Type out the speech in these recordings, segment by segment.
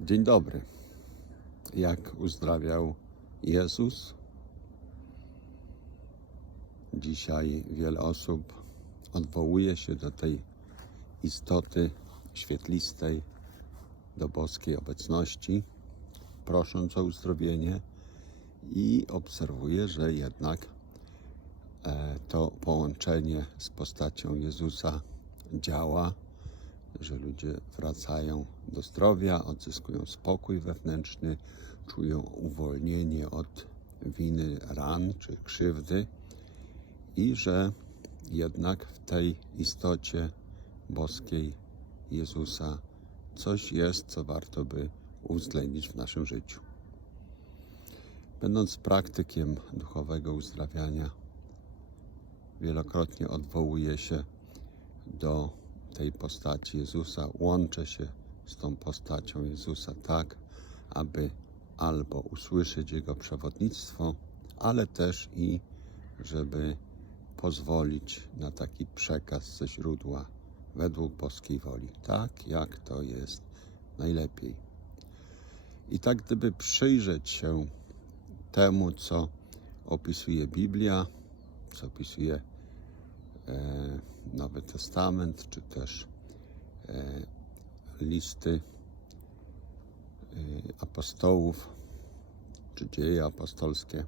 Dzień dobry. Jak uzdrawiał Jezus? Dzisiaj wiele osób odwołuje się do tej istoty świetlistej, do boskiej obecności, prosząc o uzdrowienie i obserwuje, że jednak e, to połączenie z postacią Jezusa działa, że ludzie wracają do zdrowia, odzyskują spokój wewnętrzny, czują uwolnienie od winy, ran czy krzywdy i że jednak w tej istocie boskiej Jezusa coś jest, co warto by uwzględnić w naszym życiu. Będąc praktykiem duchowego uzdrawiania, wielokrotnie odwołuję się do tej postaci Jezusa, łączę się z tą postacią Jezusa tak, aby albo usłyszeć Jego przewodnictwo, ale też i żeby pozwolić na taki przekaz ze źródła według boskiej woli, tak jak to jest najlepiej. I tak, gdyby przyjrzeć się temu, co opisuje Biblia, co opisuje Nowy Testament, czy też e, listy e, apostołów, czy dzieje apostolskie,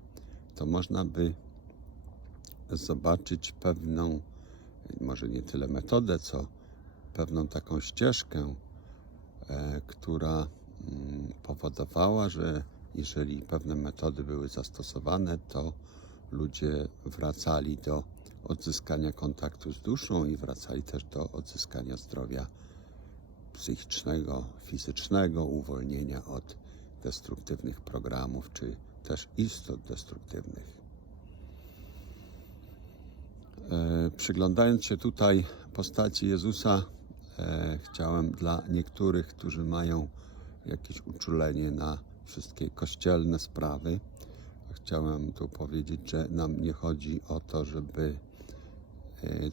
to można by zobaczyć pewną, może nie tyle metodę, co pewną taką ścieżkę, e, która mm, powodowała, że jeżeli pewne metody były zastosowane, to ludzie wracali do odzyskania kontaktu z duszą i wracali też do odzyskania zdrowia psychicznego, fizycznego, uwolnienia od destruktywnych programów czy też istot destruktywnych. E, przyglądając się tutaj postaci Jezusa, e, chciałem dla niektórych, którzy mają jakieś uczulenie na wszystkie kościelne sprawy, chciałem tu powiedzieć, że nam nie chodzi o to, żeby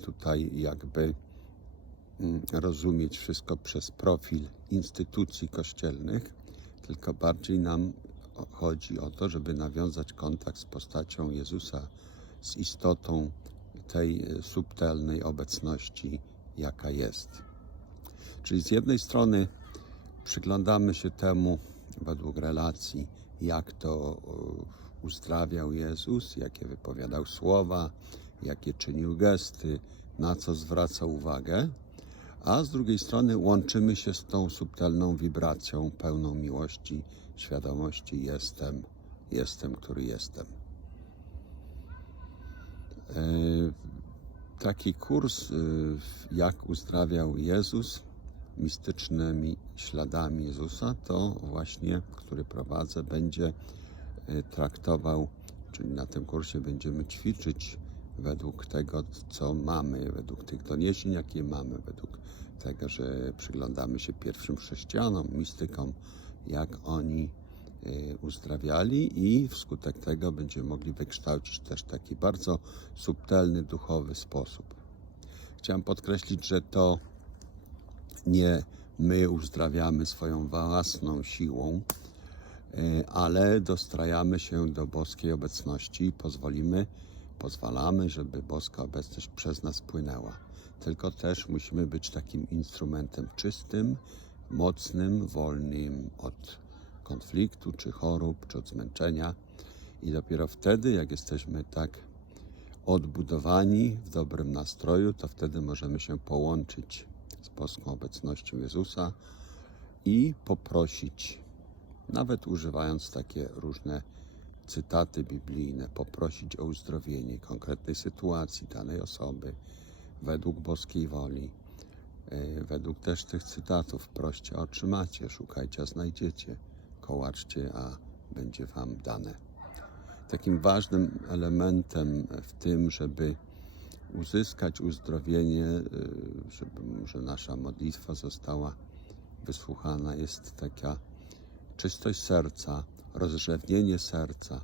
tutaj jakby mm, rozumieć wszystko przez profil instytucji kościelnych, tylko bardziej nam chodzi o to, żeby nawiązać kontakt z postacią Jezusa, z istotą tej e, subtelnej obecności, jaka jest. Czyli z jednej strony przyglądamy się temu według relacji, jak to e, uzdrawiał Jezus, jakie wypowiadał słowa, jakie czynił gesty, na co zwraca uwagę, a z drugiej strony łączymy się z tą subtelną wibracją pełną miłości, świadomości jestem, jestem, który jestem. E, taki kurs, e, jak uzdrawiał Jezus, mistycznymi śladami Jezusa, to właśnie, który prowadzę, będzie e, traktował, czyli na tym kursie będziemy ćwiczyć według tego, co mamy, według tych doniesień, jakie mamy, według tego, że przyglądamy się pierwszym chrześcijanom, mistykom, jak oni uzdrawiali i wskutek tego będziemy mogli wykształcić też taki bardzo subtelny, duchowy sposób. Chciałem podkreślić, że to nie my uzdrawiamy swoją własną siłą, ale dostrajamy się do boskiej obecności i pozwolimy, pozwalamy, żeby boska obecność przez nas płynęła. Tylko też musimy być takim instrumentem czystym, mocnym, wolnym od konfliktu, czy chorób, czy od zmęczenia. I dopiero wtedy, jak jesteśmy tak odbudowani w dobrym nastroju, to wtedy możemy się połączyć z boską obecnością Jezusa i poprosić, nawet używając takie różne cytaty biblijne, poprosić o uzdrowienie konkretnej sytuacji danej osoby według boskiej woli. E, według też tych cytatów proście, otrzymacie, szukajcie, a znajdziecie kołaczcie, a będzie Wam dane. Takim ważnym elementem w tym, żeby uzyskać uzdrowienie, y, żeby że nasza modlitwa została wysłuchana, jest taka czystość serca, rozrzewnienie serca,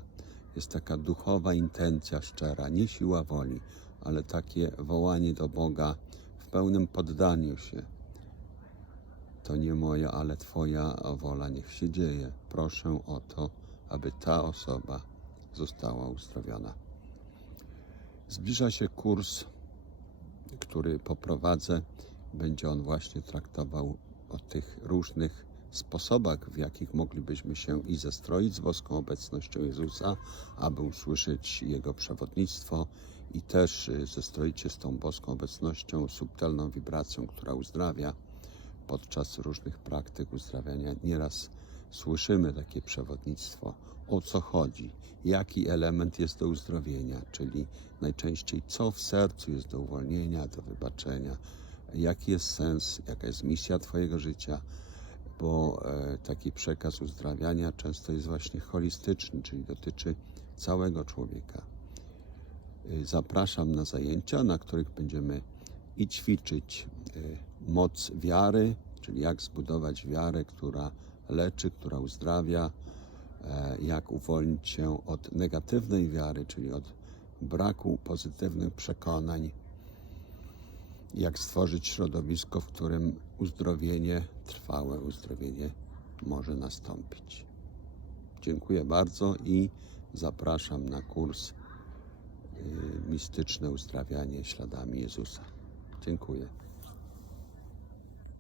jest taka duchowa intencja szczera, nie siła woli, ale takie wołanie do Boga w pełnym poddaniu się to nie moja, ale Twoja wola niech się dzieje. Proszę o to, aby ta osoba została uzdrowiona. Zbliża się kurs, który poprowadzę. Będzie on właśnie traktował o tych różnych sposobach, w jakich moglibyśmy się i zestroić z boską obecnością Jezusa, aby usłyszeć Jego przewodnictwo i też y, zestroić się z tą boską obecnością, subtelną wibracją, która uzdrawia. Podczas różnych praktyk uzdrawiania. Nieraz słyszymy takie przewodnictwo, o co chodzi, jaki element jest do uzdrowienia, czyli najczęściej co w sercu jest do uwolnienia, do wybaczenia, jaki jest sens, jaka jest misja Twojego życia, bo e, taki przekaz uzdrawiania często jest właśnie holistyczny, czyli dotyczy całego człowieka. Y, Zapraszam na zajęcia, na których będziemy i ćwiczyć y, moc wiary, czyli jak zbudować wiarę, która leczy, która uzdrawia, e, jak uwolnić się od negatywnej wiary, czyli od braku pozytywnych przekonań, jak stworzyć środowisko, w którym uzdrowienie, trwałe uzdrowienie może nastąpić. Dziękuję bardzo i zapraszam na kurs y, Mistyczne uzdrawianie śladami Jezusa. Dziękuję.